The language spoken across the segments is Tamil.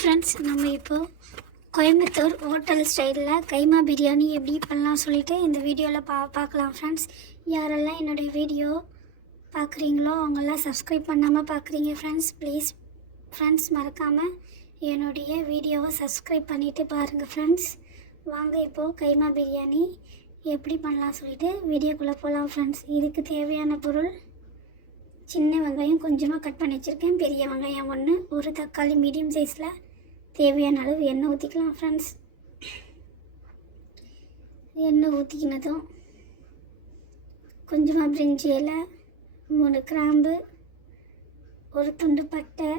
ஃப்ரெண்ட்ஸ் நம்ம இப்போ கோயம்புத்தூர் ஹோட்டல் ஸ்டைலில் கைமா பிரியாணி எப்படி பண்ணலாம் சொல்லிட்டு இந்த வீடியோவில் பா பார்க்கலாம் ஃப்ரெண்ட்ஸ் யாரெல்லாம் என்னுடைய வீடியோ பார்க்குறீங்களோ அவங்கெல்லாம் சப்ஸ்கிரைப் பண்ணாமல் பார்க்குறீங்க ஃப்ரெண்ட்ஸ் ப்ளீஸ் ஃப்ரெண்ட்ஸ் மறக்காமல் என்னுடைய வீடியோவை சப்ஸ்கிரைப் பண்ணிவிட்டு பாருங்கள் ஃப்ரெண்ட்ஸ் வாங்க இப்போது கைமா பிரியாணி எப்படி பண்ணலாம் சொல்லிட்டு வீடியோக்குள்ளே போகலாம் ஃப்ரெண்ட்ஸ் இதுக்கு தேவையான பொருள் சின்ன வெங்காயம் கொஞ்சமாக கட் பண்ணி வச்சுருக்கேன். பெரிய வெங்காயம் ஒன்று ஒரு தக்காளி மீடியம் சைஸில் தேவையான அளவு எண்ணெய் ஊற்றிக்கலாம் ஃப்ரெண்ட்ஸ் எண்ணெய் ஊற்றிக்கினதும் கொஞ்சமாக பிரிஞ்சி இலை மூணு கிராம்பு ஒரு துண்டு பட்டை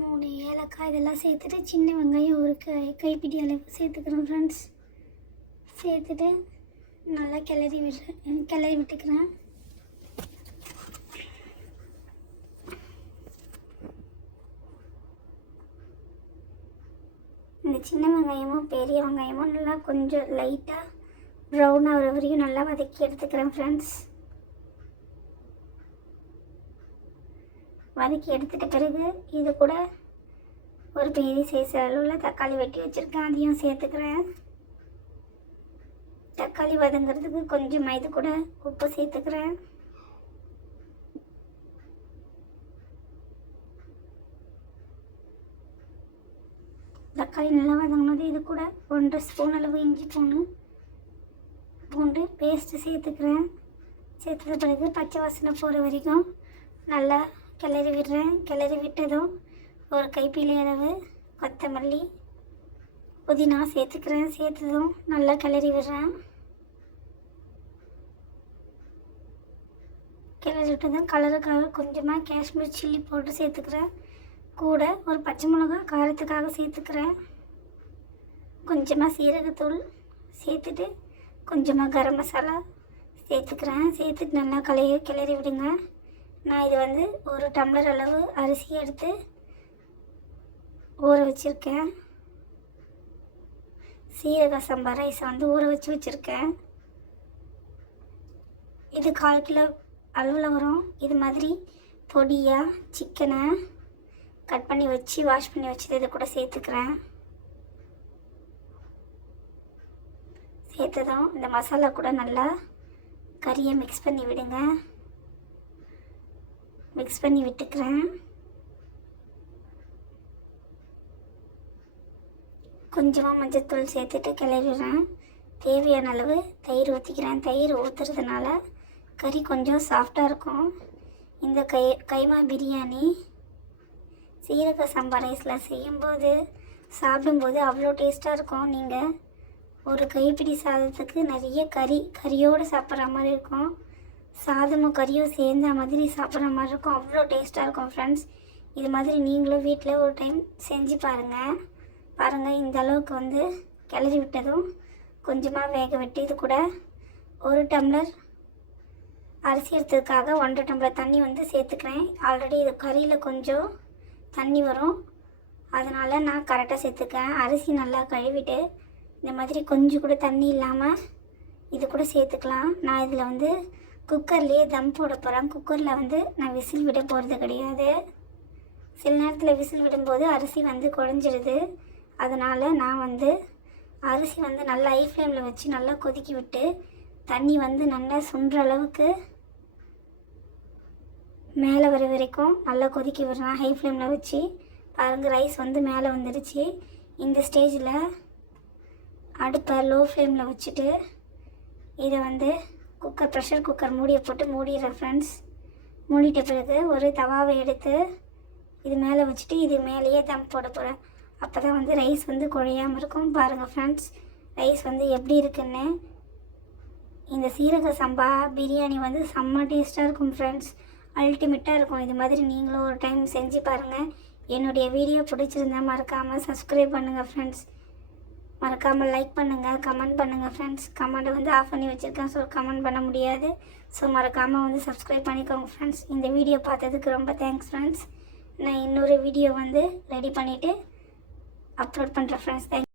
மூணு ஏலக்காய் இதெல்லாம் சேர்த்துட்டு சின்ன வெங்காயம் ஒரு கை கைப்பிடி அளவு சேர்த்துக்கிறோம் ஃப்ரெண்ட்ஸ் சேர்த்துட்டு நல்லா கிளறி விடுறேன் கிளறி விட்டுக்கிறேன். சின்ன வெங்காயமும் பெரிய வெங்காயமும் நல்லா கொஞ்சம் லைட்டாக ப்ரௌன் ஆகிற வரையும் நல்லா வதக்கி எடுத்துக்கிறேன் ஃப்ரெண்ட்ஸ் வதக்கி எடுத்துட்ட பிறகு இது கூட ஒரு பெரிய சைஸ் அளவில் தக்காளி வெட்டி வச்சுருக்கேன். அதையும் சேர்த்துக்கிறேன். தக்காளி வதங்கிறதுக்கு கொஞ்சம் இது கூட உப்பு சேர்த்துக்கிறேன். தக்காளி நல்லா வதங்கினது. இது கூட ஒன்றரை ஸ்பூன் அளவு இஞ்சி பூண்டு. பூண்டு பேஸ்ட்டு சேர்த்துக்கிறேன். சேர்த்தது பிறகு பச்சை வாசனை போகிற வரைக்கும் நல்லா கிளறி விடுறேன். கிளறி விட்டதும் ஒரு கைப்பிடி அளவு கொத்தமல்லி புதினா சேர்த்துக்கிறேன். சேர்த்ததும் நல்லா கிளறி விடுறேன். கிளறி விட்டதும் கலருக்காக கொஞ்சமாக காஷ்மீர் சில்லி போட்டு சேர்த்துக்கிறேன். கூட ஒரு பச்சை மிளகா காரத்துக்காக சேர்த்துக்கிறேன். கொஞ்சமாக சீரகத்தூள் சேர்த்துட்டு கொஞ்சமாக கரம் மசாலா சேர்த்துக்கிறேன். சேர்த்துட்டு நல்லா கலைய கிளறி விடுங்க. நான் இது வந்து ஒரு டம்ளர் அளவு அரிசி எடுத்து ஊற வச்சுருக்கேன். சீரக சம்பா ரைஸை வந்து ஊற வச்சு வச்சுருக்கேன். இது கால் கிலோ அளவில் வரும். இது மாதிரி பொடியாக சிக்கனை கட் பண்ணி வச்சு வாஷ் பண்ணி வச்சது இதை கூட சேர்த்துக்கிறேன். சேர்த்ததும் இந்த மசாலா கூட நல்லா கறியை மிக்ஸ் பண்ணி விடுங்க. மிக்ஸ் பண்ணி விட்டுக்கிறேன். கொஞ்சமாக மஞ்சத்தூள் சேர்த்துட்டு கிளறிடுறேன். தேவையான அளவு தயிர் ஊற்றிக்கிறேன் தயிர் ஊற்றுறதுனால கறி கொஞ்சம் சாஃப்டாக இருக்கும். இந்த கை கைமா பிரியாணி சீரக சம்பா ரைஸில் செய்யும்போது சாப்பிடும்போது அவ்வளோ டேஸ்ட்டாக இருக்கும். நீங்கள் ஒரு கைப்பிடி சாதத்துக்கு நிறைய கறி கறியோடு சாப்பிட்ற மாதிரி இருக்கும். சாதமும் கறியும் சேர்ந்த மாதிரி சாப்பிட்ற மாதிரி இருக்கும். அவ்வளோ டேஸ்ட்டாக இருக்கும் ஃப்ரெண்ட்ஸ் இது மாதிரி நீங்களும் வீட்டில் ஒரு டைம் செஞ்சு பாருங்கள் பாருங்கள் இந்த அளவுக்கு வந்து கிளறி விட்டதும் கொஞ்சமாக வேக விட்டு இது கூட ஒரு டம்ளர் அரிசி எடுத்ததுக்காக ஒன்றரை டம்ளர் தண்ணி வந்து சேர்த்துக்கிறேன். ஆல்ரெடி இது கறியில் கொஞ்சம் தண்ணி வரும். அதனால் நான் கரெக்டாக சேர்த்துக்கேன் அரிசி நல்லா கழுவிட்டு இந்த மாதிரி கொஞ்சம் கூட தண்ணி இல்லாமல் இது கூட சேர்த்துக்கலாம். நான் இதில் வந்து குக்கர்லேயே தம் போட போகிறேன் குக்கரில் வந்து நான் விசில் விட போகிறது கிடையாது. சில நேரத்தில் விசில் விடும்போது அரிசி வந்து குழஞ்சிடுது. அதனால் நான் வந்து அரிசி வந்து நல்லா ஐ ஃப்ளேமில் வச்சு நல்லா கொதிக்கி விட்டு தண்ணி வந்து நல்லா சுன்ற அளவுக்கு மேலே வர வரைக்கும் நல்லா கொதிக்க விடுறேன் ஹை ஃப்ளேமில் வச்சு பாருங்கள் ரைஸ் வந்து மேலே வந்துடுச்சு இந்த ஸ்டேஜில் அடுப்பை லோ ஃப்ளேமில் வச்சுட்டு இதை வந்து குக்கர் ப்ரெஷர் குக்கர் மூடியை போட்டு மூடிடுறேன் ஃப்ரெண்ட்ஸ் மூடிட்ட பிறகு ஒரு தவாவை எடுத்து இது மேலே வச்சுட்டு இது மேலேயே தம் போட போகிறேன் அப்போ தான் வந்து ரைஸ் வந்து குழையாமல் இருக்கும். பாருங்கள் ஃப்ரெண்ட்ஸ் ரைஸ் வந்து எப்படி இருக்குன்னு. இந்த சீரக சம்பா பிரியாணி வந்து செம்ம டேஸ்ட்டாக இருக்கும் ஃப்ரெண்ட்ஸ் அல்டிமேட்டாக இருக்கும். இது மாதிரி நீங்களும் ஒரு டைம் செஞ்சு பாருங்கள் என்னுடைய வீடியோ பிடிச்சிருந்தா மறக்காமல் சப்ஸ்கிரைப் பண்ணுங்கள் ஃப்ரெண்ட்ஸ் மறக்காமல் லைக் பண்ணுங்கள் கமெண்ட் பண்ணுங்கள் ஃப்ரெண்ட்ஸ் கமெண்ட்டை வந்து ஆஃப் பண்ணி வச்சுருக்கேன். ஸோ கமெண்ட் பண்ண முடியாது. ஸோ மறக்காமல் வந்து சப்ஸ்கிரைப் பண்ணிக்கோங்க ஃப்ரெண்ட்ஸ் இந்த வீடியோ பார்த்ததுக்கு ரொம்ப தேங்க்ஸ் ஃப்ரெண்ட்ஸ் நான் இன்னொரு வீடியோ வந்து ரெடி பண்ணிவிட்டு அப்லோட் பண்ணுறேன் ஃப்ரெண்ட்ஸ் தேங்க்